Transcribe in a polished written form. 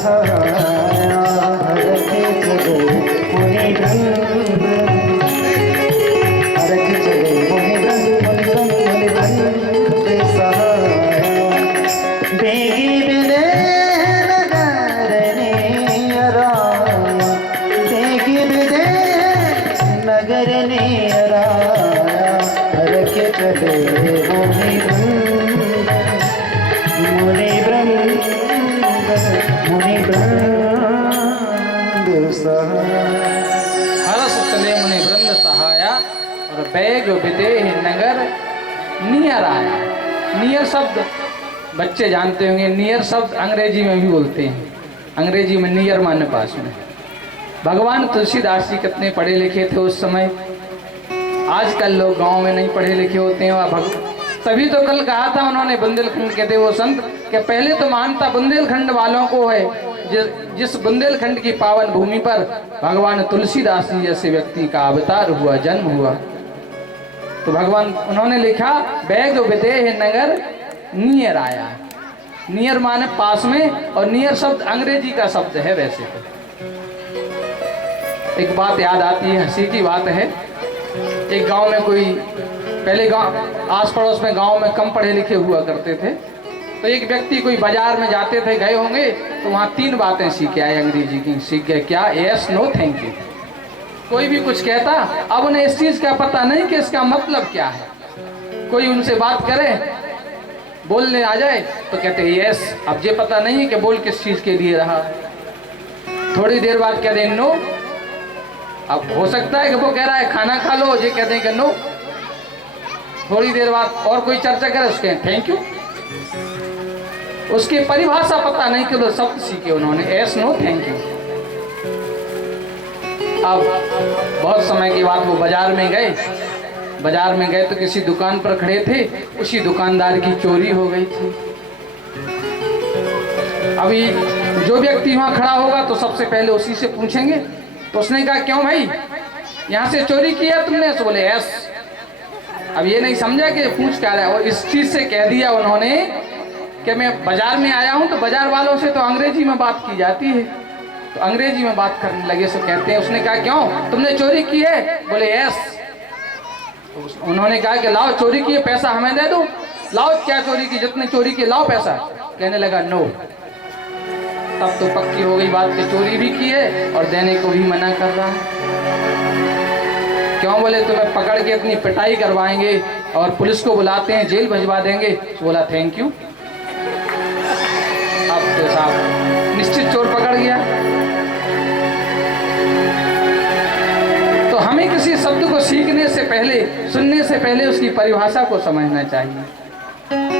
सहाया रखे जगह मुनि भ्रंग रखे जगह मुनि भ्रंग सहाया बेगी बिले नगर बेगी बिले नगर रखे जगह मुनि हरस तले मुनि वृंद सहाया और बैग विदेह नगर नियर आया। नियर शब्द बच्चे जानते होंगे, नियर शब्द अंग्रेजी में भी बोलते हैं। अंग्रेजी में नियर माने पास में। भगवान तुलसीदास जी कितने पढ़े लिखे थे उस समय। आजकल लोग गांव में नहीं पढ़े लिखे होते हैं। तभी तो कल कहा था उन्होंने बुंदेलखंड के थे वो संत कि पहले तो मानता बुंदेलखंड वालों को है, जिस बुंदेलखंड की पावन भूमि पर भगवान तुलसीदास जी जैसे व्यक्ति का अवतार हुआ, जन्म हुआ। तो भगवान उन्होंने लिखा बैग विदेह नगर नियर आया। नियर माने पास में, और नियर शब्द अंग्रेजी का शब्द है। वैसे तो एक बात याद आती है, हंसी की बात है। एक गांव में कोई, पहले गांव आस पड़ोस में गांव में कम पढ़े लिखे हुआ करते थे, तो एक व्यक्ति कोई बाजार में जाते थे, गए होंगे तो वहाँ 3 बातें सीख के आए अंग्रेजी की। सीख गए क्या? Yes, no, thank you. कोई भी कुछ कहता, अब उन्हें इस चीज़ का पता नहीं कि इसका मतलब क्या है। कोई उनसे बात करे, बोलने आ जाए तो कहते हैं यस। अब ये पता नहीं है कि बोल किस चीज़ के लिए रहा। थोड़ी देर बाद कह दें नो। अब हो सकता है कि वो कह रहा है खाना खा लो, ये कहते हैं कि नो। थोड़ी देर बाद और कोई चर्चा करे, उसके थैंक यू। उसकी परिभाषा पता नहीं कि वो शब्द सीखे उन्होंने, एस, नो, थैंक यू। अब बहुत समय की बात, वो बाजार में गए। बाजार में गए तो किसी दुकान पर खड़े थे, उसी दुकानदार की चोरी हो गई थी। अभी जो व्यक्ति वहां खड़ा होगा तो सबसे पहले उसी से पूछेंगे। तो उसने कहा क्यों भाई, यहाँ से चोरी किया तुमने? तो बोले यस। अब ये नहीं समझा कि पूछ क्या रहा है, और इस चीज से कह दिया उन्होंने कि मैं बाजार में आया हूं, तो बाजार वालों से तो अंग्रेजी में बात की जाती है। तो अंग्रेजी में बात करने लगे, सो कहते हैं। उसने कहा क्यों, तुमने चोरी की है? बोले यस। तो उन्होंने कहा कि लाओ, चोरी की है, पैसा हमें दे दो। लाओ, क्या चोरी की? जितने चोरी की लाओ पैसा। कहने लगा नो। तब तो पक्की हो गई बात कि चोरी भी की है और देने को भी मना कर रहा है। क्यों? बोले तुम्हें पकड़ के इतनी पिटाई करवाएंगे और पुलिस को बुलाते हैं, जेल भिजवा देंगे। तो बोला थैंक यू। अब तो साहब निश्चित चोर पकड़ गया। तो हमें किसी शब्द को सीखने से पहले, सुनने से पहले उसकी परिभाषा को समझना चाहिए।